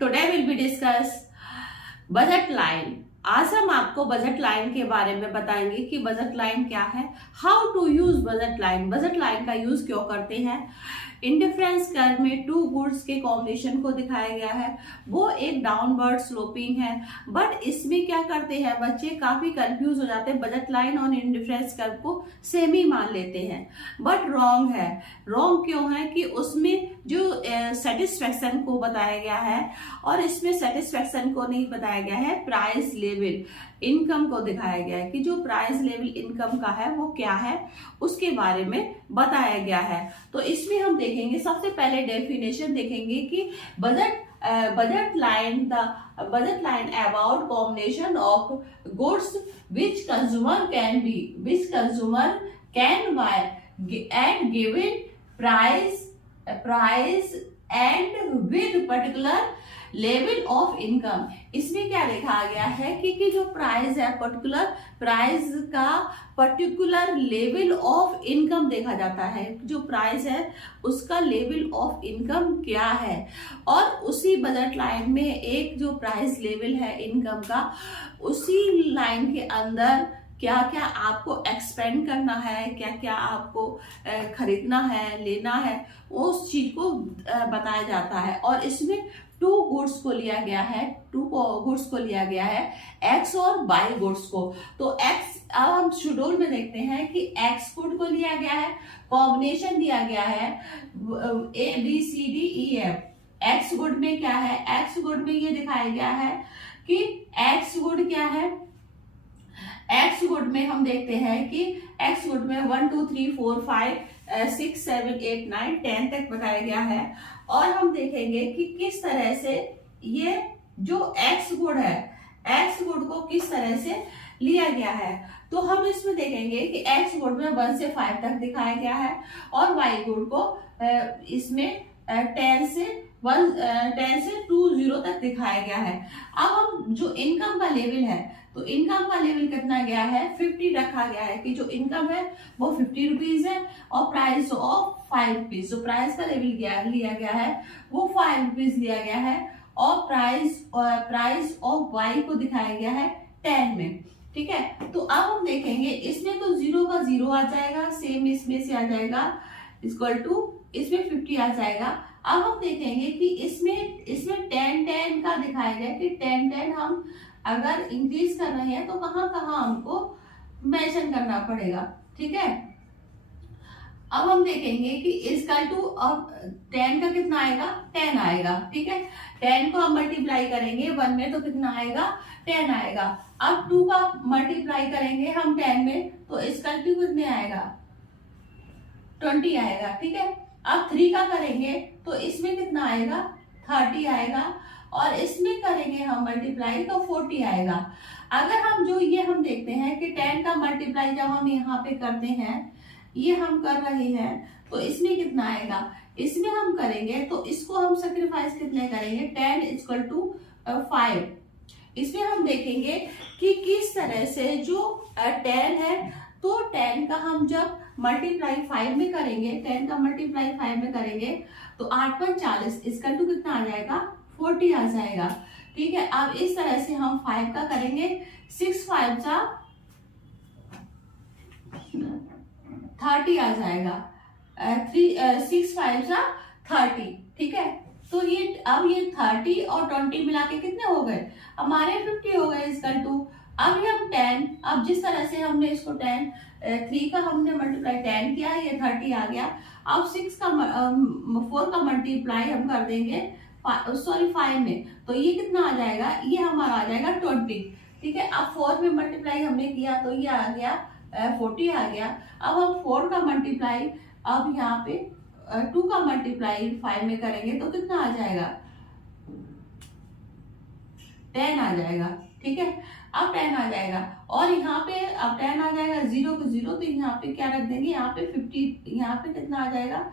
Today will be discuss budget line. आज हम आपको बजट लाइन के बारे में बताएंगे कि बजट लाइन क्या है, how to use budget line, budget line का यूज क्यों करते हैं। इंडिफरेंस कर्व में टू गुड्स के कॉम्बिनेशन को दिखाया गया है, वो एक डाउनवर्ड स्लोपिंग है, बट इसमें क्या करते हैं बच्चे काफी कंफ्यूज हो जाते हैं, बजट लाइन और इंडिफरेंस कर्व को सेम ही मान लेते हैं, बट रॉन्ग है। रॉन्ग क्यों है कि उसमें जो सेटिस्फेक्शन को बताया गया है और इसमें सेटिस्फेक्शन को नहीं बताया गया है, प्राइस लेवल इनकम को दिखाया गया है कि जो प्राइस लेवल इनकम का है वो क्या है उसके बारे में बताया गया है। तो इसमें हम देखेंगे, सबसे पहले डेफिनेशन देखेंगे कि budget line about combination of goods which consumer can buy at given price and with particular level of income. इसमें क्या लिखा गया है कि जो प्राइस है, पर्टिकुलर प्राइस का पर्टिकुलर लेवल ऑफ इनकम देखा जाता है, जो प्राइस है उसका लेवल ऑफ इनकम क्या है, और उसी बजट लाइन में एक जो प्राइस लेवल है इनकम का, उसी लाइन के अंदर क्या क्या आपको एक्सपेंड करना है, क्या क्या आपको खरीदना है, लेना है, उस चीज को बताया जाता है। और इसमें टू गुड्स को लिया गया है, एक्स और वाई गुड्स को। तो एक्स, अब हम शेड्यूल में देखते हैं कि एक्स गुड को लिया गया है, कॉम्बिनेशन दिया गया है A B C D E F. X good में क्या है, एक्स गुड में ये दिखाया गया है कि एक्स गुड क्या है। एक्स गुड में हम देखते हैं कि एक्स गुड में 1 2 3 4 5 6 7 8 9 10 तक बताया गया है। और हम देखेंगे कि किस तरह से ये जो एक्स गुड है, एक्स गुड को किस तरह से लिया गया है। तो हम इसमें देखेंगे कि एक्स गुड में 1 से 5 तक दिखाया गया है और वाई गुड को इसमें 10 से 20 तक दिखाया गया है। अब हम जो इनकम का लेवल है, तो इनकम का लेवल कितना गया है, 50 रखा गया है कि जो इनकम है वो 50 रुपीज है, और प्राइस ऑफ 5 रुपीज, जो प्राइस का लेवल लिया गया है वो 5 रुपीज लिया गया है, और प्राइस ऑफ वाई को दिखाया गया है 10 में। ठीक है, तो अब हम देखेंगे इसमें तो 0 का 0 आ जाएगा, सेम इसमें से आ जाएगा, इक्वल टू इसमें 50 आ जाएगा। अब हम देखेंगे कि इसमें 10 का दिखाया गया कि 10 हम अगर इंक्रीज कर रहे हैं तो कहाँ कहाँ हमको मेंशन करना पड़ेगा। ठीक है, अब हम देखेंगे कि इसका टू, अब 10 का कितना आएगा, 10 आएगा। ठीक है, 10 को हम मल्टीप्लाई करेंगे 1 में तो कितना आएगा, 10 आएगा। अब 2 का मल्टीप्लाई करेंगे हम 10 में तो इसका टू कितने आएगा, 20 आएगा। ठीक है, अब 3 का करेंगे तो इसमें कितना आएगा, 30 आएगा, और इसमें करेंगे हम मल्टीप्लाई तो 40 आएगा। अगर हम हम देखते हैं कि 10 का मल्टीप्लाई जब हम यहाँ पे करते हैं, ये हम कर रहे हैं, तो इसमें कितना आएगा, इसमें हम करेंगे तो इसको हम सेक्रीफाइस कितने करेंगे, 10 इक्वल टू 5। इसमें हम देखेंगे कि किस तरह से जो 10 है, तो 10 का हम जब मल्टीप्लाई 5 में करेंगे, 10 का मल्टीप्लाई 5 में करेंगे तो 8 पर 40, इसका टू कितना आ जाएगा, 40 आ जाएगा। ठीक है, अब इस तरह से हम 5 का करेंगे, 6 5 जा 30 आ जाएगा, 6 5 जा 30। ठीक है, तो अब ये 30 और 20 मिला के कितने हो गए, हमारे 50 हो गए इसका टू। अब ये हम 10, अब जिस तरह से हमने इसको 3 का हमने मल्टीप्लाई 10 किया, ये 30 आ गया। अब 4 का मल्टीप्लाई हम कर देंगे 5 में, तो ये कितना आ जाएगा, ये हमारा आ जाएगा 20। ठीक है, अब 4 में मल्टीप्लाई हमने किया तो ये आ गया 40 आ गया। अब हम 4 का मल्टीप्लाई, अब यहाँ पे 2 का मल्टीप्लाई 5 में करेंगे तो कितना आ जाएगा, 10 आ जाएगा। ठीक है, अब 10 आ जाएगा, और यहाँ पे अब 10 आ जाएगा, 0 को 0, तो यहाँ पे क्या रख देंगे, यहाँ पे 50, यहाँ पे कितना आ जाएगा,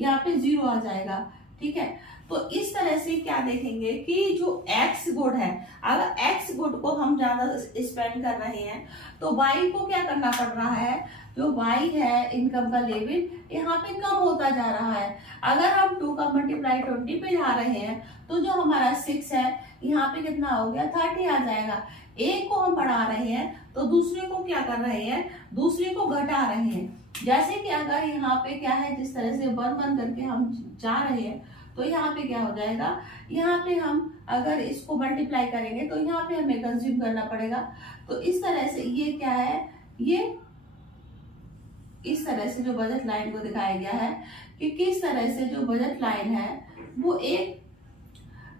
यहाँ पे 0 आ जाएगा। ठीक है, तो इस तरह से क्या देखेंगे कि जो एक्स गुड है, अगर एक्स गुड को हम ज्यादा स्पेंड कर रहे हैं तो वाई को क्या करना पड़ रहा है, जो वाई है इनकम का लेवल यहाँ पे कम होता जा रहा है। अगर हम 2 का मल्टीप्लाई 20 पे जा रहे हैं तो जो हमारा 6 है यहाँ पे कितना हो गया, 30 आ जाएगा। एक को हम बढ़ा रहे हैं तो दूसरे को क्या कर रहे हैं, दूसरे को घटा रहे हैं। जैसे कि अगर यहाँ पे क्या है, जिस तरह से 1 1 करके हम जा रहे हैं तो यहाँ पे क्या हो जाएगा, यहाँ पे हम अगर इसको मल्टीप्लाई करेंगे तो यहाँ पे हमें कंज्यूम करना पड़ेगा। तो इस तरह से ये क्या है, ये इस तरह से जो बजट लाइन को दिखाया गया है कि किस तरह से जो बजट लाइन है वो एक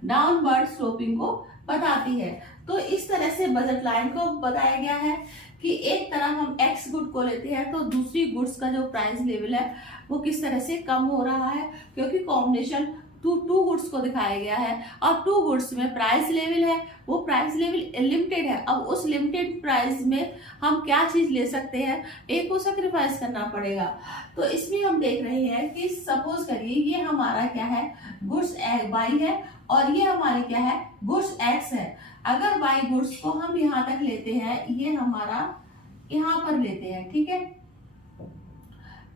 डाउनवर्ड स्लोपिंग को बताती है। तो इस तरह से बजट लाइन को बताया गया है कि एक तरफ हम एक्स गुड को लेते हैं तो दूसरी गुड्स का जो प्राइस लेवल है वो किस तरह से कम हो रहा है, क्योंकि कॉम्बिनेशन टू गुड्स को दिखाया गया है और 2 गुड्स में प्राइस लेवल है, वो प्राइस लेवल लिमिटेड है। अब उस लिमिटेड प्राइस में हम क्या चीज ले सकते हैं, एक को सेक्रीफाइस करना पड़ेगा। तो इसमें हम देख रहे हैं कि सपोज करिए ये हमारा क्या है, गुड्स वाई है और ये हमारे क्या है, गुड्स एक्स है। अगर वाई गुड्स को हम यहाँ तक लेते हैं, ये हमारा यहाँ पर लेते हैं, ठीक है,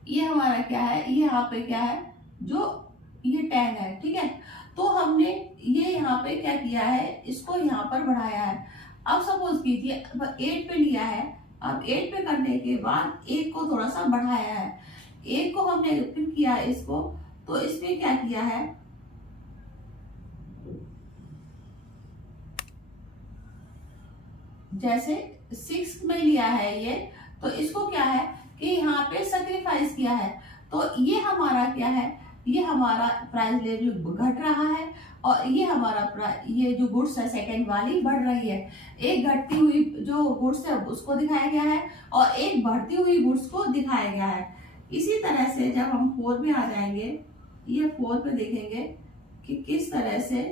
ये हमारा क्या है, ये यहाँ पे क्या है, जो ये 10 है, ठीक है। तो हमने ये यहाँ पे क्या किया है, इसको यहाँ पर बढ़ाया है। अब सपोज कीजिए 8 पे लिया है, अब 8 पे करने के बाद 1 को थोड़ा सा बढ़ाया है, 1 को हमने फिर किया इसको, तो इसमें क्या किया है, जैसे 6 में लिया है ये, तो इसको क्या है कि यहाँ पे सेक्रीफाइस किया है। तो ये हमारा क्या है, ये हमारा प्राइस लेवल घट रहा है और ये हमारा ये जो गुड्स है सेकंड वाली बढ़ रही है। एक घटती हुई जो गुड्स है उसको दिखाया गया है और एक बढ़ती हुई गुड्स को दिखाया गया है। इसी तरह से जब हम 4 में आ जाएंगे, ये 4 पे देखेंगे कि किस तरह से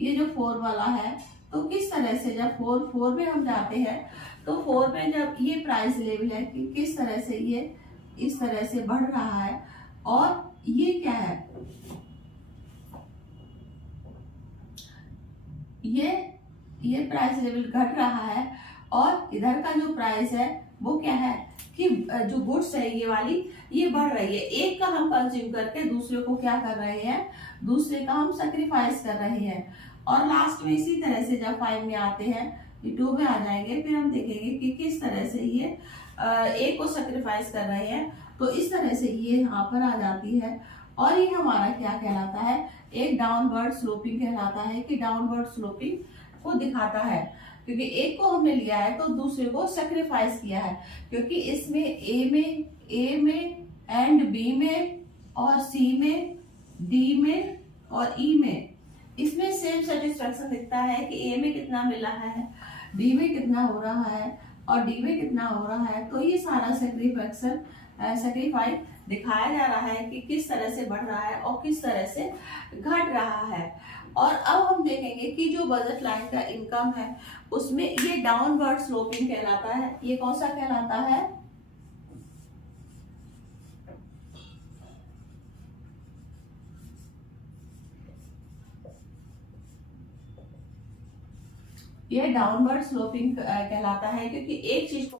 ये जो 4 वाला है, तो किस तरह से जब 4 में हम जाते हैं तो 4 में जब ये प्राइस लेवल है कि किस तरह से ये इस तरह से बढ़ रहा है और ये क्या है, ये प्राइस लेवल घट रहा है और इधर का जो प्राइस है वो क्या है कि जो गुड्स है ये वाली ये बढ़ रही है। एक का हम कंज्यूम करके दूसरे को क्या कर रहे हैं, दूसरे का हम सेक्रीफाइस कर रहे हैं। और लास्ट में इसी तरह से जब 5 में आते हैं, ये 2 में आ जाएंगे, फिर हम देखेंगे कि किस तरह से ये एक को सेक्रीफाइस कर रहे हैं। तो इस तरह से ये यहाँ पर आ जाती है और ये हमारा क्या कहलाता है, एक डाउनवर्ड स्लोपिंग कहलाता है कि डाउनवर्ड स्लोपिंग को दिखाता है, क्योंकि एक को हमने लिया है तो दूसरे को सेक्रीफाइस किया है। क्योंकि इसमें ए में एंड बी में और सी में, डी में और ई में इसमें सेम सेटिस्फेक्शन दिखता है कि ए में कितना मिला है, डी में कितना हो रहा है और डी में कितना हो रहा है। तो ये सारा सेक्रीफाइस दिखाया जा रहा है कि किस तरह से बढ़ रहा है और किस तरह से घट रहा है। और अब हम देखेंगे कि जो बजट लाइन का इनकम है उसमें ये डाउनवर्ड स्लोपिंग कहलाता है। ये कौन सा कहलाता है, ये डाउनवर्ड स्लोपिंग कहलाता है, क्योंकि एक चीज